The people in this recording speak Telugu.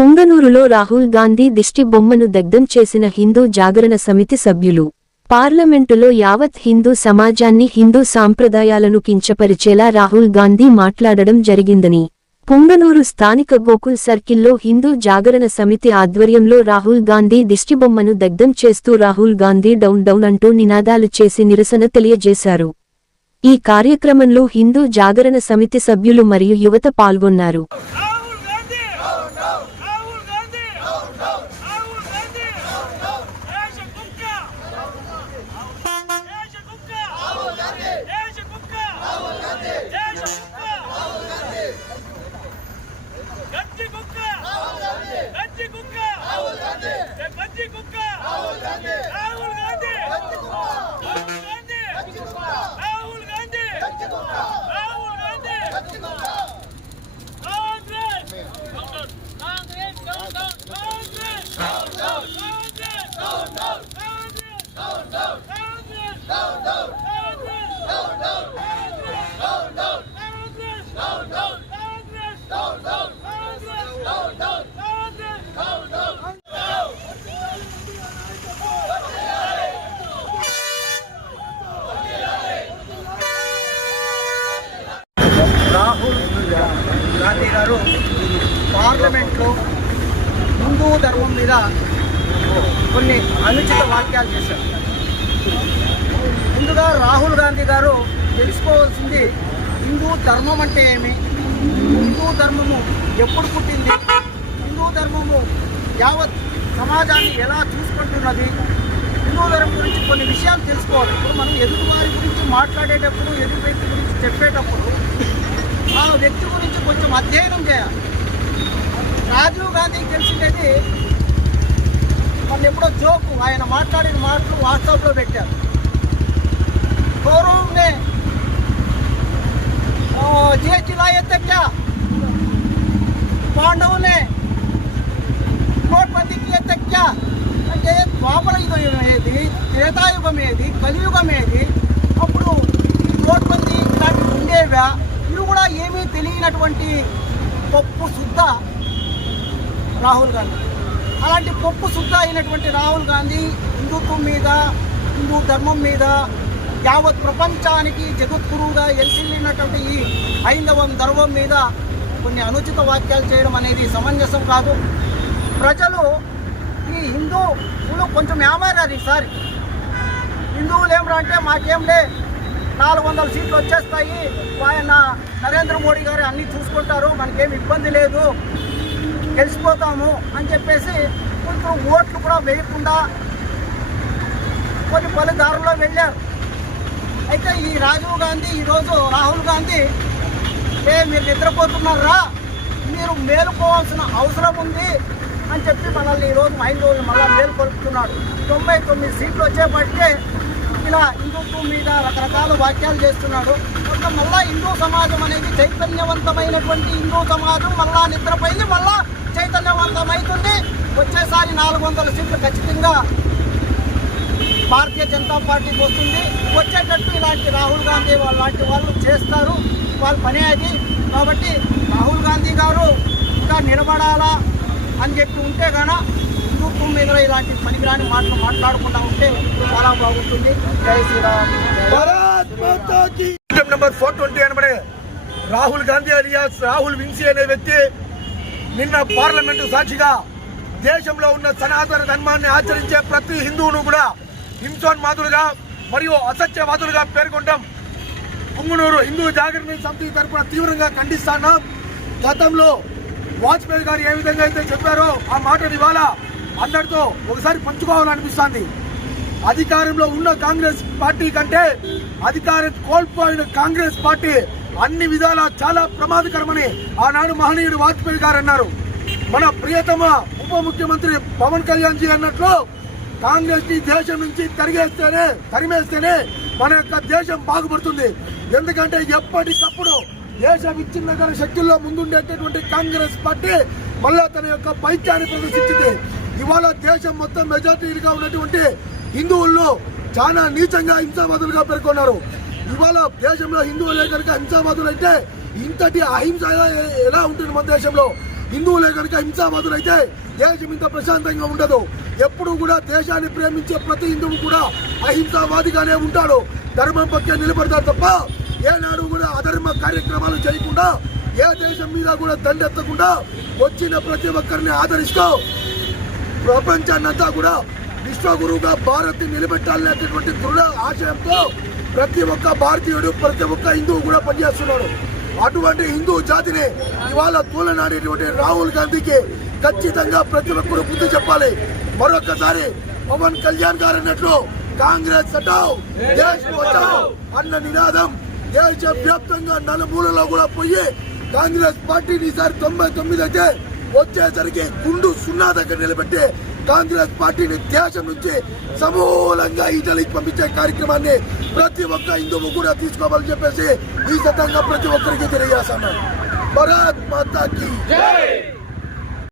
పుంగనూరులో రాహుల్ గాంధీ దిష్టి బొమ్మను దగ్ధం చేసిన హిందూ జాగరణ సమితి సభ్యులు. పార్లమెంటులో యావత్ హిందూ సమాజాన్ని హిందూ సాంప్రదాయాలను కించపరిచేలా రాహుల్ గాంధీ మాట్లాడడం జరిగిందని. పుంగనూరు స్థానిక గోకుల్ సర్కిల్లో హిందూ జాగరణ సమితి ఆధ్వర్యంలో రాహుల్ గాంధీ దిష్టిబొమ్మను దగ్ధం చేస్తూ రాహుల్ గాంధీ డౌన్ డౌన్ అంటూ నినాదాలు చేసి నిరసన తెలియజేశారు. ఈ కార్యక్రమంలో హిందూ జాగరణ సమితి సభ్యులు మరియు యువత పాల్గొన్నారు. గారు పార్లమెంట్లో హిందూ ధర్మం మీద కొన్ని అనుచిత వాక్యాలు చేశారు. ముందుగా రాహుల్ గాంధీ గారు తెలుసుకోవాల్సింది హిందూ ధర్మం అంటే ఏమి? హిందూ ధర్మము ఎప్పుడు పుట్టింది? హిందూ ధర్మము యావత్ సమాజాన్ని ఎలా చూసుకుంటున్నది? హిందూ ధర్మం గురించి కొన్ని విషయాలు తెలుసుకోవాలి. ఇప్పుడు మనం ఎదుటి వారి గురించి మాట్లాడేటప్పుడు ఎదుటి వ్యక్తి గురించి చెప్పేటప్పుడు ఆ వ్యక్తి గురించి కొంచెం అధ్యయనం చేయాలి. రాజీవ్ గాంధీకి తెలిసిండేది వాళ్ళు ఎప్పుడో జోకు ఆయన మాట్లాడిన మాటలు వాట్సాప్లో పెట్టారు. పూర్వంనే జీఎస్టీ లాయత్తే క్యా పాండవునే నోట్బందీకి ఎత్తే క్యా అంటే ద్వాపర యుగం ఏది త్రేతాయుగం ఏది కలియుగం ఏది అప్పుడు నోట్బందీ ఇలాంటివి ఉండేవా? కూడా ఏమీ తెలియనటువంటి పప్పు శుద్ధ రాహుల్ గాంధీ. అలాంటి పప్పు శుద్ధ అయినటువంటి రాహుల్ గాంధీ హిందుత్వం మీద హిందూ ధర్మం మీద యావత్ ప్రపంచానికి జగద్గురువుగా ఎలిసిల్లినటువంటి ఈ హైందవం ధర్మం మీద కొన్ని అనుచిత వాక్యాలు చేయడం అనేది సమంజసం కాదు. ప్రజలు ఈ హిందువులు కొంచెం ఏమారారు ఈసారి? హిందువులు ఏమరా అంటే మాకేంలే నాలుగు వందల సీట్లు వచ్చేస్తాయి. ఆయన నరేంద్ర మోడీ గారు అన్నీ చూసుకుంటారు. మనకేం ఇబ్బంది లేదు. గెలిచిపోతాము అని చెప్పేసి కొంచెం ఓట్లు కూడా వేయకుండా కొన్ని పలు దారుల్లో వెళ్ళారు. అయితే ఈ రాజీవ్ గాంధీ ఈరోజు రాహుల్ గాంధీ ఏ మీరు నిద్రపోతున్నారా? మీరు మేలుకోవాల్సిన అవసరం ఉంది అని చెప్పి మనల్ని ఈరోజు మైండ్ మళ్ళీ మేలుకొలుపుతున్నాడు. తొంభై తొమ్మిది సీట్లు వచ్చేపటికే ఇలా హిందుత్వం మీద రకరకాల వాక్యాలు చేస్తున్నాడు. ఒక మళ్ళా హిందూ సమాజం అనేది చైతన్యవంతమైనటువంటి హిందూ సమాజం మళ్ళా నిద్రపోయింది మళ్ళా చైతన్యవంతమవుతుంది వచ్చేసారి నాలుగు వందల సీట్లు ఖచ్చితంగా భారతీయ జనతా పార్టీకి వస్తుంది. వచ్చేటట్టు ఇలాంటి రాహుల్ గాంధీ వాళ్ళ లాంటి వాళ్ళు చేస్తారు. వాళ్ళ పనే అది. కాబట్టి రాహుల్ గాంధీ గారు ఇంకా నిలబడాలా అని చెప్పి ఉంటే గాన హిందుత్వం మీద ఇలాంటి పనికిరాని మాటలు మాట్లాడకుండా ఉంటే చాలా బాగుంటుంది. జై Sriram. Item number four twenty అనబడే రాహుల్ గాంధీ అలియాస్ రాహుల్ విన్సీ అనే వ్యక్తి నిన్న పార్లమెంటు సాక్షిగా దేశంలో ఉన్న సనాతన ధర్మాన్ని ఆచరించే ప్రతి హిందువును కూడా హింసోన్మాదులుగా మరియు అసత్యవాదులుగా పేర్కొంటాం పుంగునూరు హిందూ జాగరణ సమితి తరఫున తీవ్రంగా ఖండిస్తున్నాం గతంలో వాజ్పేయి గారు ఏ విధంగా అయితే చెప్పారో ఆ మాటను ఇవాళ అందరితో ఒకసారి పంచుకోవాలనిపిస్తుంది. అధికారంలో ఉన్న కాంగ్రెస్ పార్టీ కంటే అధికారం కోల్పోయిన కాంగ్రెస్ పార్టీ అన్ని విధాలా చాలా ప్రమాదకరమని ఆనాడు మహనీయుడు వాజ్పేయి గారు అన్నారు. మన ప్రియతమ ఉప ముఖ్యమంత్రి పవన్ కళ్యాణ్ జీ అన్నట్లు కాంగ్రెస్ని దేశం నుంచి తరిగేస్తేనే తరిమేస్తేనే మన యొక్క దేశం బాగుపడుతుంది. ఎందుకంటే ఎప్పటికప్పుడు దేశ విచ్ఛిన్నకర శక్తుల్లో ముందుండేటటువంటి కాంగ్రెస్ పార్టీ మళ్ళా తన యొక్క పైత్యాన్ని ప్రదర్శించింది. ఇవాళ దేశం మొత్తం మెజార్టీగా ఉన్నటువంటి హిందువుల్లో చాలా నీచంగా హింసావాదులుగా పేర్కొన్నారు. ఇవాళ దేశంలో హిందువులే కనుక హింసావాదులు అయితే ఇంతటి అహింస ఎలా- ఉంటుంది మన దేశంలో? హిందువులే కనుక హింసావాదులైతే దేశం ఇంత ప్రశాంతంగా ఉండదు. ఎప్పుడు కూడా దేశాన్ని ప్రేమించే ప్రతి హిందువు కూడా అహింసావాదిగానే ఉంటాడు. ధర్మం పక్కన నిలబడతారు తప్ప ఏనాడు కూడా అధర్మ కార్యక్రమాలు చేయకుండా ఏ దేశం మీద కూడా దండెత్తకుండా వచ్చిన ప్రతి ఒక్కరిని ఆదరిస్తూ ప్రపంచాన్నంతా కూడా విశ్వగురువుగా భారత్ నిలబెట్టాలనేటటువంటి దృఢ ఆశయంతో ప్రతి ఒక్క భారతీయుడు ప్రతి ఒక్క హిందువు కూడా పనిచేస్తున్నాడు. అటువంటి హిందూ జాతిని ఇవాళ తూలనాడేటువంటి రాహుల్ గాంధీకి ఖచ్చితంగా ప్రతి ఒక్కరు బుద్ధి చెప్పాలి. మరొకసారి పవన్ కళ్యాణ్ గారు అన్నట్లు కాంగ్రెస్ హటావ్ దేశ్ బచావ్ అన్న నినాదం దేశ వ్యాప్తంగా నలుమూలలో కూడా పోయి కాంగ్రెస్ పార్టీని ఈసారి తొంభై తొమ్మిది అయితే వచ్చేసరికి గుండు సున్నా దగ్గర నిలబెట్టి కాంగ్రెస్ పార్టీని దేశం నుంచి సమూలంగా ఇటలీకి పంపించే కార్యక్రమాన్ని ప్రతి ఒక్క హిందువు కూడా తీసుకోవాలని చెప్పేసి ఈ సతంగా ప్రతి ఒక్కరికి తెలియజేస్తాను భారత్ మాతాకి.